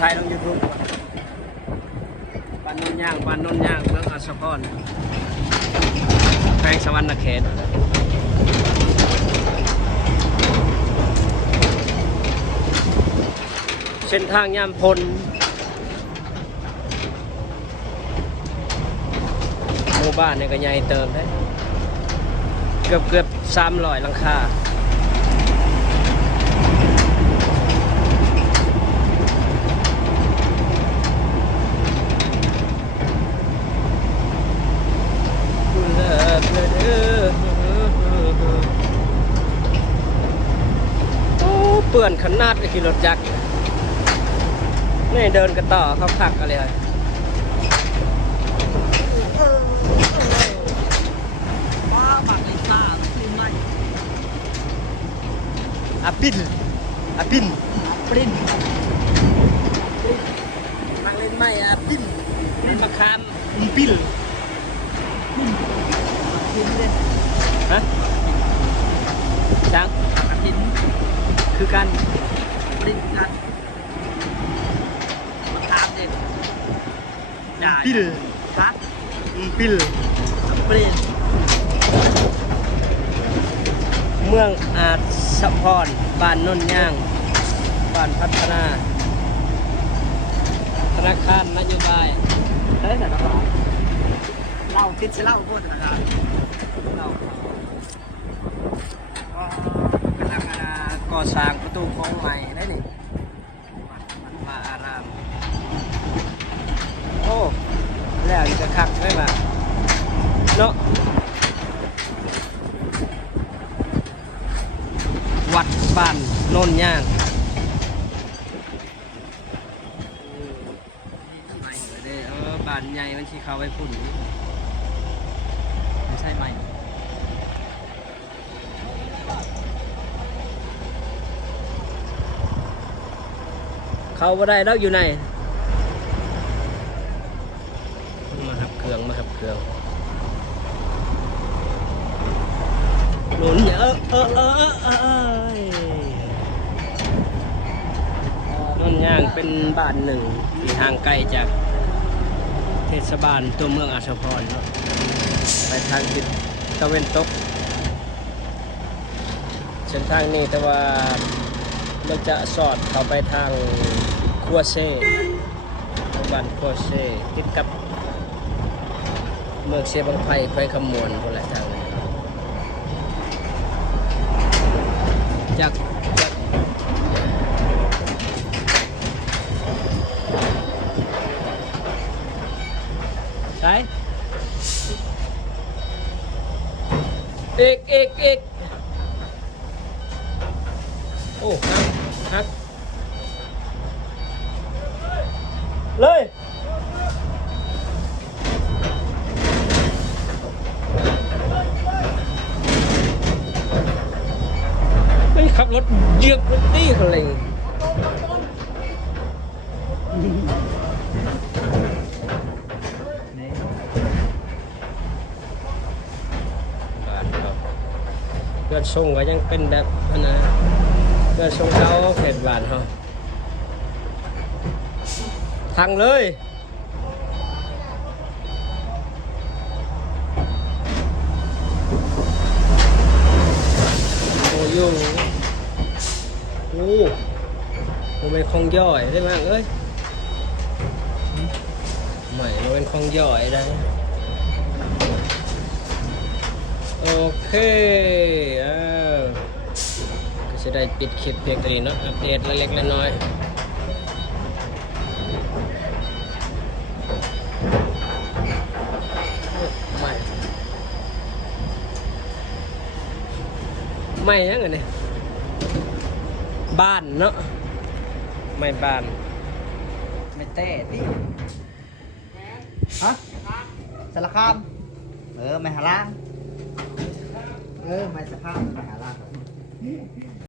ถ่ายลงยูทูบบ้านนนย่างบ้านนนย่างเมืองอัศพรแขวงสวรรณเขตเส้นทางย่ามพลหมู่บ้านเนี่ยก็ใหญ่เติมได้เกือบเกือบสามร้อยหลังคาเลิกเลยเด้อโอ้ เปื่อนขนาดเลยขี่รถจักรนี่เดินกันต่อเขาพักอะไรเลยว้าบักไอ้ตาคือไม่อาปินอาปินปริ้นทางเล่นไม่อาปินมะขามอุมปิลหินเลยฮะช้างหิน คือกันปริ้นกันมาทามเด็ดได้ปิลครับอุมปิลปริ้นเมืองอาจสะพรบ้านโนนย่าง บ้านพัฒนา ธนาคารนโยบายเฮ้ยแต่ละบ้าเล่าคิดจะเล่าพวกธนาคารเราก็กำลัง ก่อสร้างประตูโค้งใหม่ได้นี่วัดวัดวาอาราม โอ้ แล้วอีกก็คักได้มาเนาะวัดบ้านโนนย่างใหม่เลยเด้อบ้านใหญ่มันที่เขาไว้พุ่นไม่ใช่ไหม เขาบ่ได้แล้วอยู่ในมาขับเครื่องมาขับเครื่องหนุนเออเออเออเออเออเอยนนย่างเป็นบ้านหนึ่งที่ห่างไกลจากเทศบาลตัวเมืองอาสาพรเนาะไปทางทิศตะเวนตกเส้นทางนี้แต่ว่ามันจะสอดเข้าไปทาง คัวเซ่ทางบ้านคัวเซ่ติดกับเมืองเซบังไพไฟขมวนคนละทางจากใช่อีกอีกอีกโอ้ฮักฮัก เลยเฮ้ยขับรถเหยือกรถตี้คนเลยบ้านเขาเพื่อนส่งก็ยังเป็นแบบอันนะเพื่อนส่งเขาเขตบ้านเขา ทางเลยโอ้ยโอ้มันเป็นของย่อยได้ไหมเอ้ยไม่มันเป็นของย่อยได้โอเคอ้าวก็จะได้ปิดคลิปเพียงเท่านี้เนาะอัปเดตเล็กๆน้อยๆไม่ ไม่ยังไงเนี่ยบ้านเนาะไม่บ้าน ไม่เต้ที่ฮะสารคามเออไม่หาล่างเออไม่สภาพไม่หาล่าง